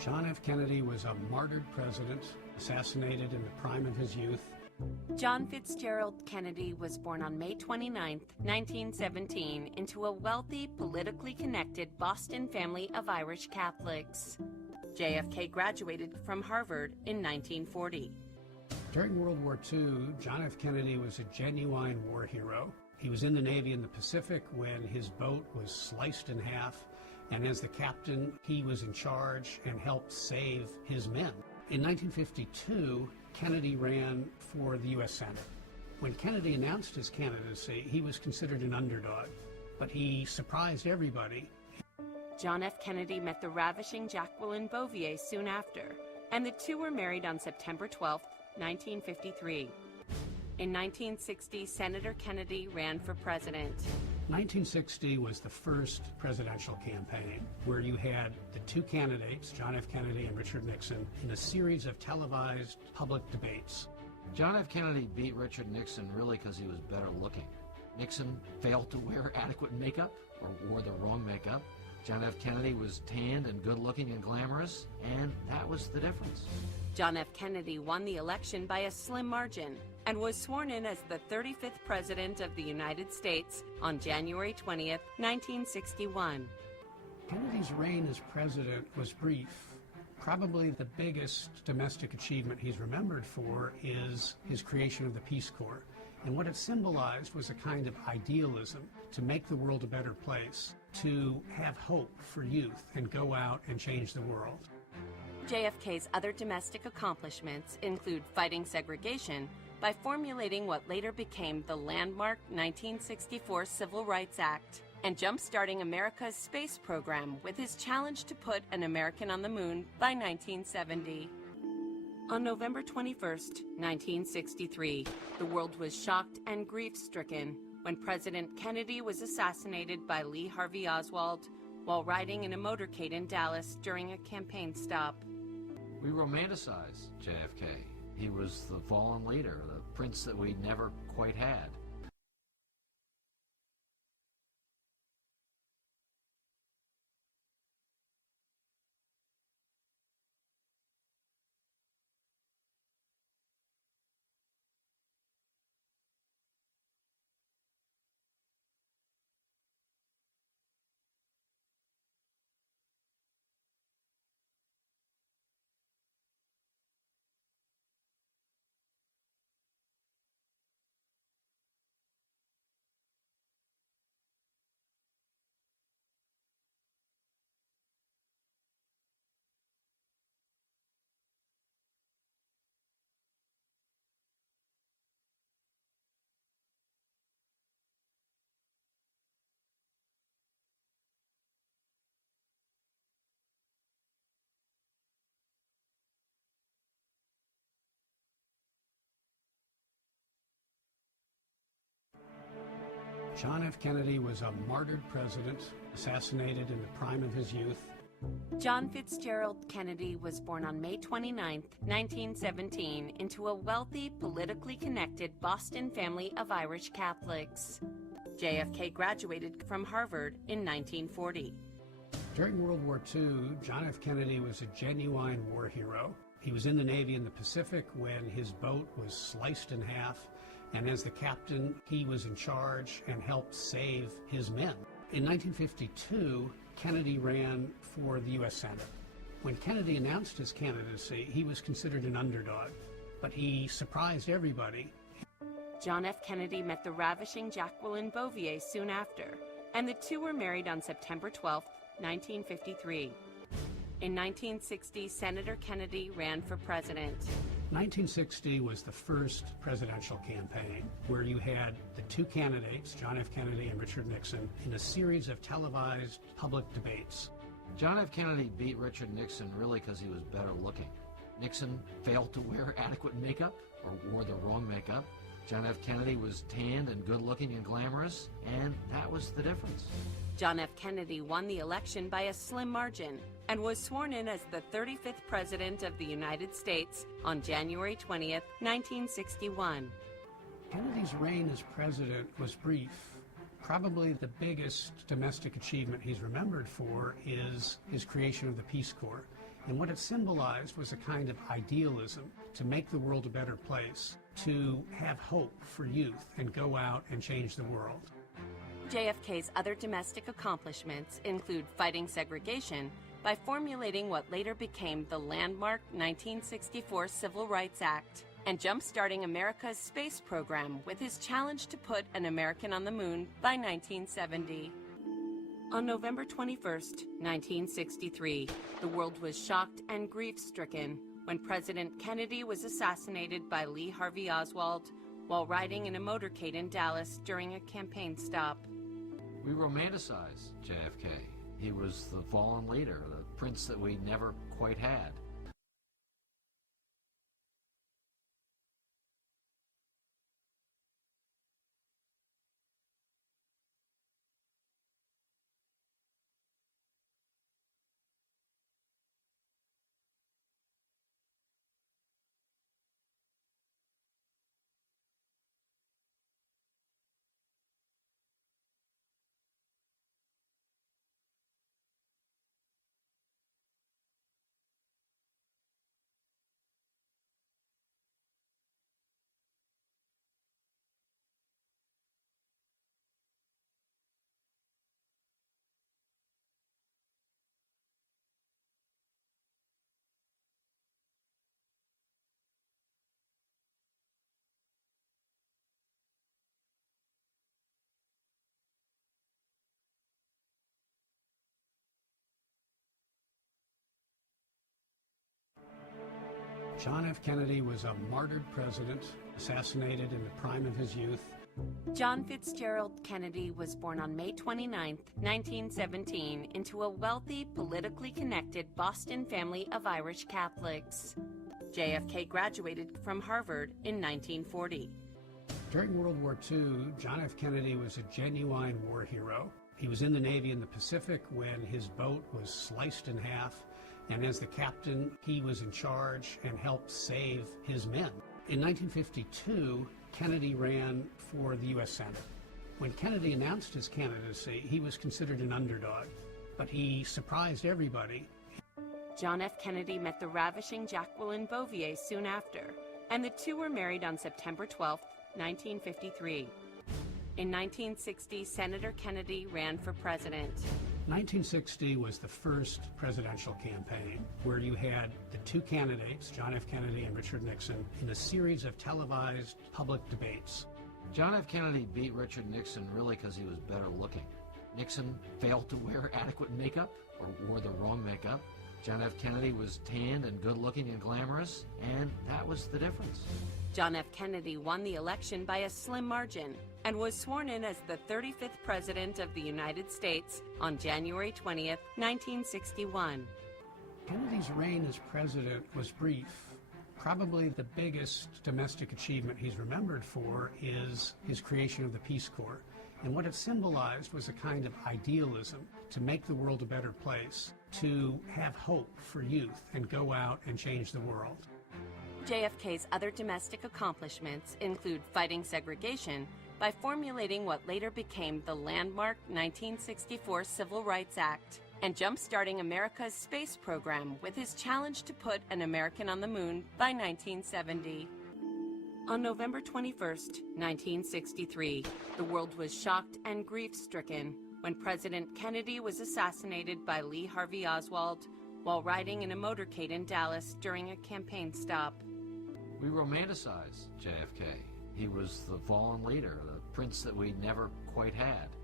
John F. Kennedy was a martyred president, assassinated in the prime of his youth. John Fitzgerald Kennedy was born on May 29, 1917, into a wealthy, politically connected Boston family of Irish Catholics. JFK graduated from Harvard in 1940. During World War II, John F. Kennedy was a genuine war hero. He was in the Navy in the Pacific when his boat was sliced in half, and as the captain, he was in charge and helped save his men. In 1952, Kennedy ran for the U.S. Senate. When Kennedy announced his candidacy, he was considered an underdog, but he surprised everybody. John F. Kennedy met the ravishing Jacqueline Bouvier soon after, and the two were married on September 12, 1953. In 1960, Senator Kennedy ran for president. 1960 was the first presidential campaign where you had the two candidates, John F. Kennedy and Richard Nixon, in a series of televised public debates. John F. Kennedy beat Richard Nixon really because he was better looking. Nixon failed to wear adequate makeup or wore the wrong makeup. John F. Kennedy was tanned and good-looking and glamorous, and that was the difference. John F. Kennedy won the election by a slim margin and was sworn in as the 35th President of the United States on January 20th, 1961. Kennedy's reign as president was brief. Probably the biggest domestic achievement he's remembered for is his creation of the Peace Corps. And what it symbolized was a kind of idealism to make the world a better place, to have hope for youth and go out and change the world. JFK's other domestic accomplishments include fighting segregation by formulating what later became the landmark 1964 Civil Rights Act, and jump-starting America's space program with his challenge to put an American on the moon by 1970. On November 21, 1963, the world was shocked and grief-stricken when President Kennedy was assassinated by Lee Harvey Oswald while riding in a motorcade in Dallas during a campaign stop. We romanticize JFK. He was the fallen leader, the prince that we never quite had. John F. Kennedy was a martyred president, assassinated in the prime of his youth. John Fitzgerald Kennedy was born on May 29, 1917, into a wealthy, politically connected Boston family of Irish Catholics. JFK graduated from Harvard in 1940. During World War II, John F. Kennedy was a genuine war hero. He was in the Navy in the Pacific when his boat was sliced in half, and as the captain, he was in charge and helped save his men. In 1952, Kennedy ran for the U.S. Senate. When Kennedy announced his candidacy, he was considered an underdog, but he surprised everybody. John F. Kennedy met the ravishing Jacqueline Bouvier soon after, and the two were married on September 12, 1953. In 1960, Senator Kennedy ran for president. 1960 was the first presidential campaign where you had the two candidates, John F. Kennedy and Richard Nixon, in a series of televised public debates. John F. Kennedy beat Richard Nixon really because he was better looking. Nixon failed to wear adequate makeup or wore the wrong makeup. John F. Kennedy was tanned and good-looking and glamorous, and that was the difference. John F. Kennedy won the election by a slim margin and was sworn in as the 35th President of the United States on January 20th, 1961. Kennedy's reign as president was brief. Probably the biggest domestic achievement he's remembered for is his creation of the Peace Corps. And what it symbolized was a kind of idealism to make the world a better place, to have hope for youth and go out and change the world. JFK's other domestic accomplishments include fighting segregation by formulating what later became the landmark 1964 Civil Rights Act, and jump-starting America's space program with his challenge to put an American on the moon by 1970. On November 21st, 1963, the world was shocked and grief-stricken when President Kennedy was assassinated by Lee Harvey Oswald while riding in a motorcade in Dallas during a campaign stop. We romanticize JFK. He was the fallen leader, the prince that we never quite had. John F. Kennedy was a martyred president, assassinated in the prime of his youth. John Fitzgerald Kennedy was born on May 29, 1917, into a wealthy, politically connected Boston family of Irish Catholics. JFK graduated from Harvard in 1940. During World War II, John F. Kennedy was a genuine war hero. He was in the Navy in the Pacific when his boat was sliced in half, and as the captain, he was in charge and helped save his men. In 1952, Kennedy ran for the U.S. Senate. When Kennedy announced his candidacy, he was considered an underdog, but he surprised everybody. John F. Kennedy met the ravishing Jacqueline Bouvier soon after, and the two were married on September 12, 1953. In 1960, Senator Kennedy ran for president. 1960 was the first presidential campaign where you had the two candidates, John F. Kennedy and Richard Nixon, in a series of televised public debates. John F. Kennedy beat Richard Nixon really because he was better looking. Nixon failed to wear adequate makeup or wore the wrong makeup. John F. Kennedy was tanned and good-looking and glamorous, and that was the difference. John F. Kennedy won the election by a slim margin and was sworn in as the 35th President of the United States on January 20th, 1961. Kennedy's reign as president was brief. Probably the biggest domestic achievement he's remembered for is his creation of the Peace Corps. And what it symbolized was a kind of idealism to make the world a better place, to have hope for youth and go out and change the world. JFK's other domestic accomplishments include fighting segregation by formulating what later became the landmark 1964 Civil Rights Act, and jump-starting America's space program with his challenge to put an American on the moon by 1970. On November 21, 1963, the world was shocked and grief-stricken when President Kennedy was assassinated by Lee Harvey Oswald while riding in a motorcade in Dallas during a campaign stop. We romanticize JFK. He was the fallen leader, the prince that we never quite had.